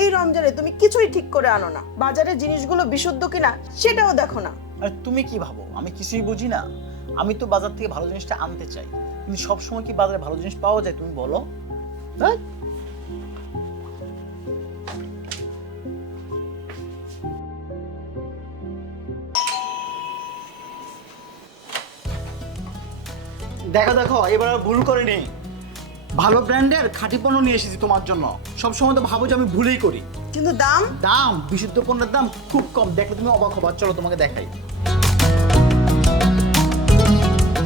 এই রমজানে তুমি কিছুই ঠিক করে আনো না। বাজারে জিনিসগুলো বিশুদ্ধ কিনা সেটাও দেখো না। আর তুমি কি ভাবো? আমি কিছুই বুঝি না। আমি তো বাজার থেকে ভালো জিনিসটা আনতে চাই। কিন্তু সবসময় কি বাজারে ভালো জিনিস পাওয়া যায় তুমি বলো। হ্যাঁ? দেখো দেখো এবার আর ভুল করিনি। ভালো ব্র্যান্ডের খাঁটি পণ্য নিয়ে এসেছি তোমার জন্য। সব সময় তো ভাবো যে আমি ভুলেই করি। কিন্তু দাম? দাম বিশুদ্ধ পণ্যের দাম খুব কম। দেখলে তুমি অবাক হবা। চলো তোমাকে দেখাই।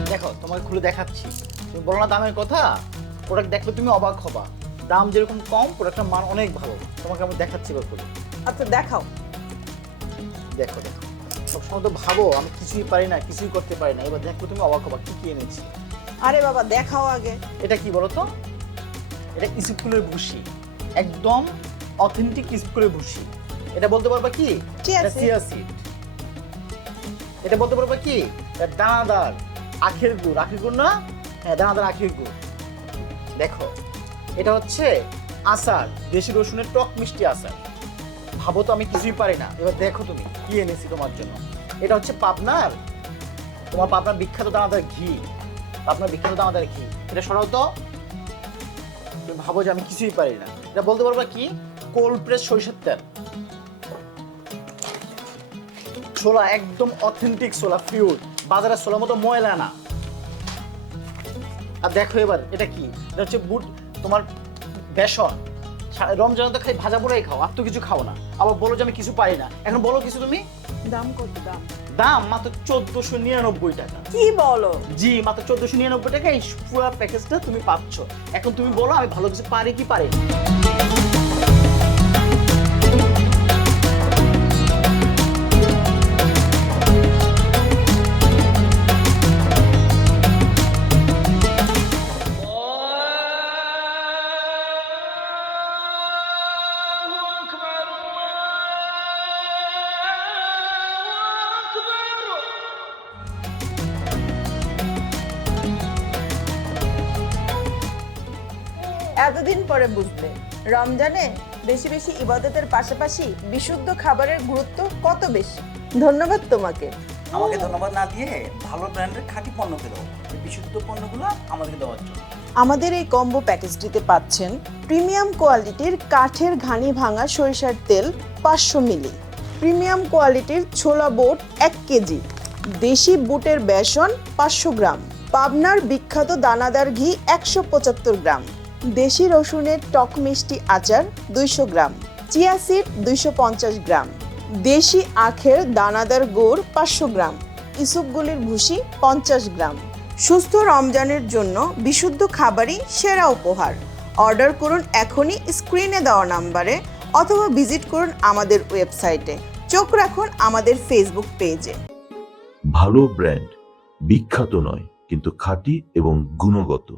দেখো তোমাকে খুলে দেখাচ্ছি। তুমি বলো না দামের কথা? প্রোডাক্ট দেখলে তুমি অবাক হবা। দাম যেরকম কম প্রোডাক্টের মান অনেক ভালো। তোমাকে আমি দেখাচ্ছি এবার খুলে। আচ্ছা দেখাও। দেখো দেখো। সবসময় তো ভাবো আমি কিছুই পারি না কিছুই করতে পারি না। এবার দেখো তুমি অবাক হবা কি কি এনেছি। আরে বাবা দেখাও আগে। এটা কি বলতো? এটা ইসুকুলের ভুসি। একদম অথেন্টিক ইসুকুলের ভুসি। এটা বলতে পারবা কি? এটা এটা বলতে পারবা কি? দানাদার আখের গুড়। আখের গুড় না? হ্যাঁ দানাদার আখের গুড়। দেখো এটা হচ্ছে আচার দেশি রসুনের টক মিষ্টি আচার। ভাবো তো আমি কিছুই পারি না। এবার দেখো তুমি কি এনেছি তোমার জন্য। এটা হচ্ছে পাবনার তোমার পাবনার বিখ্যাত দানাদার ঘি। পাবনার বিখ্যাত দানাদার ঘি এটা সরাও তো। তুমি ভাবো যে আমি কিছুই পারি না। এটা বলতে পারবা কি? কোল্ড প্রেস সরিষার তেল। ছোলা একদম অথেন্টিক ছোলা পিওর বাজারের ছোলার মতো ময়লা না। আর দেখো এবার, এটা কি? এটা হচ্ছে বুট, তোমার বেসন। রমজানে তো খাই ভাজা পোড়াই খাও, আর তো কিছু খাও না। আবার বলো যে আমি কিছু পাই না। এখন বলো কিছু তুমি। দাম কত দাম? দাম মাত্র চোদ্দশো নিরানব্বই টাকা। কি বলো? জি মাত্র চোদ্দশো নিরানব্বই টাকা এই পুরো প্যাকেজটা তুমি পাচ্ছ। এখন তুমি বলো আমি ভালো কিছু পারি কি পারি এতদিন পরে বুঝলে। রমজানে বেশি বেশি ইবাদতের পাশাপাশি বিশুদ্ধ খাবারের গুরুত্ব কত বেশি? ধন্যবাদ তোমাকে। আমাকে ধন্যবাদ না দিয়ে ভালো ব্র্যান্ডের খাঁটি পণ্য পেল। এই বিশুদ্ধ পণ্যগুলো আমাদেরকে দেওয়ার জন্য। আমাদের এই কম্বো প্যাকেজটিতে পাচ্ছেন প্রিমিয়াম কোয়ালিটির কাঠের ঘানি ভাঙা সরিষার তেল পাঁচশো মিলি। প্রিমিয়াম কোয়ালিটির ছোলা বোট এক কেজি। দেশি বুটের বেসন পাঁচশো গ্রাম। পাবনার বিখ্যাত দানাদার ঘি একশো পঁচাত্তর গ্রাম। দেশি রসুনের টক মিষ্টি আচার দুইশো গ্রাম, চিয়া সিড দুইশো পঞ্চাশ গ্রাম, দেশি আখের দানাদার গুড় পাঁচশো গ্রাম, ইসুপগুলির ভুসি পঞ্চাশ গ্রাম। সুস্থ রমজানের জন্য বিশুদ্ধ খাবারই সেরা উপহার। অর্ডার করুন এখনই স্ক্রিনে দেওয়া নাম্বারে অথবা ভিজিট করুন আমাদের ওয়েবসাইটে। চোখ রাখুন আমাদের ফেসবুক পেজে। ভালো ব্র্যান্ড, বিখ্যাত নয়, কিন্তু খাঁটি এবং গুণগত।